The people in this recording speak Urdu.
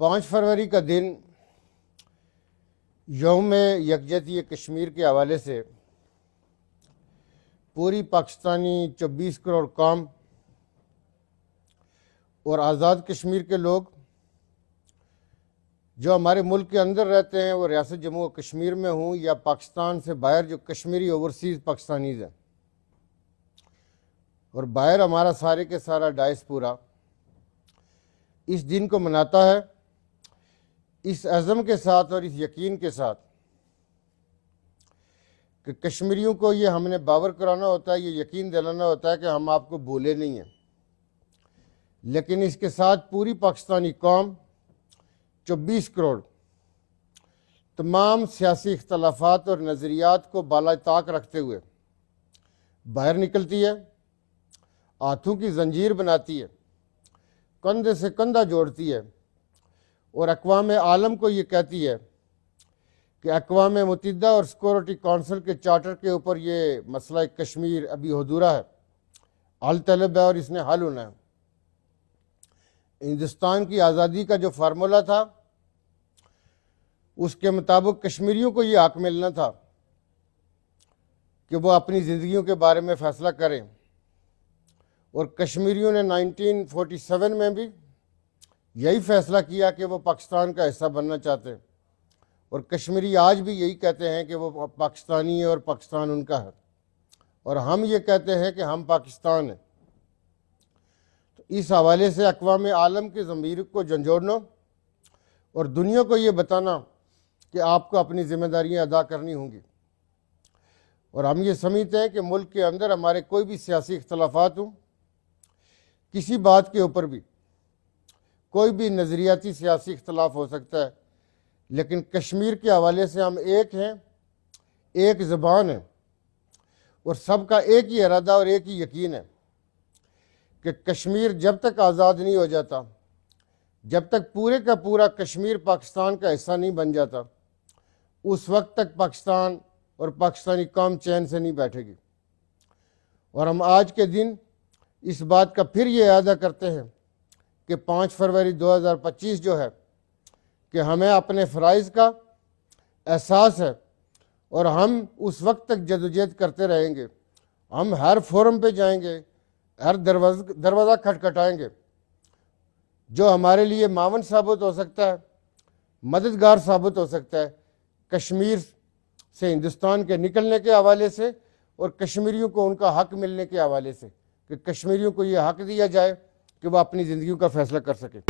5 فروری کا دن یوم یکجہتی کشمیر کے حوالے سے پوری پاکستانی 24 کروڑ قوم اور آزاد کشمیر کے لوگ جو ہمارے ملک کے اندر رہتے ہیں، وہ ریاست جموں و کشمیر میں ہوں یا پاکستان سے باہر جو کشمیری اوورسیز پاکستانیز ہیں، اور باہر ہمارا سارے کے سارا ڈائسپورا اس دن کو مناتا ہے، اس عزم کے ساتھ اور اس یقین کے ساتھ کہ کشمیریوں کو یہ ہم نے باور کرانا ہوتا ہے، یہ یقین دلانا ہوتا ہے کہ ہم آپ کو بھولے نہیں ہیں، لیکن اس کے ساتھ پوری پاکستانی قوم 24 کروڑ تمام سیاسی اختلافات اور نظریات کو بالائے طاق رکھتے ہوئے باہر نکلتی ہے، ہاتھوں کی زنجیر بناتی ہے، کندھے سے کندھا جوڑتی ہے اور اقوام عالم کو یہ کہتی ہے کہ اقوام متحدہ اور سیکورٹی کونسل کے چارٹر کے اوپر یہ مسئلہ کشمیر ابھی ادھورا ہے، حل طلب ہے اور اس نے حل ہونا ہے۔ ہندوستان کی آزادی کا جو فارمولہ تھا اس کے مطابق کشمیریوں کو یہ حق ملنا تھا کہ وہ اپنی زندگیوں کے بارے میں فیصلہ کریں، اور کشمیریوں نے 1947 میں بھی یہی فیصلہ کیا کہ وہ پاکستان کا حصہ بننا چاہتے ہیں، اور کشمیری آج بھی یہی کہتے ہیں کہ وہ پاکستانی ہے اور پاکستان ان کا ہے، اور ہم یہ کہتے ہیں کہ ہم پاکستان ہیں۔ تو اس حوالے سے اقوام عالم کے ضمیر کو جھنجھوڑنا اور دنیا کو یہ بتانا کہ آپ کو اپنی ذمہ داریاں ادا کرنی ہوں گی، اور ہم یہ سمجھتے ہیں کہ ملک کے اندر ہمارے کوئی بھی سیاسی اختلافات ہوں، کسی بات کے اوپر بھی کوئی بھی نظریاتی سیاسی اختلاف ہو سکتا ہے، لیکن کشمیر کے حوالے سے ہم ایک ہیں، ایک زبان ہے، اور سب کا ایک ہی ارادہ اور ایک ہی یقین ہے کہ کشمیر جب تک آزاد نہیں ہو جاتا، جب تک پورے کا پورا کشمیر پاکستان کا حصہ نہیں بن جاتا، اس وقت تک پاکستان اور پاکستانی قوم چین سے نہیں بیٹھے گی۔ اور ہم آج کے دن اس بات کا پھر یہ اعادہ کرتے ہیں کہ 5 فروری 2025 جو ہے کہ ہمیں اپنے فرائض کا احساس ہے، اور ہم اس وقت تک جدوجہد کرتے رہیں گے، ہم ہر فورم پہ جائیں گے، ہر دروازہ کھٹکھٹائیں گے جو ہمارے لیے معاون ثابت ہو سکتا ہے، مددگار ثابت ہو سکتا ہے، کشمیر سے ہندوستان کے نکلنے کے حوالے سے اور کشمیریوں کو ان کا حق ملنے کے حوالے سے، کہ کشمیریوں کو یہ حق دیا جائے کہ وہ اپنی زندگیوں کا فیصلہ کر سکیں۔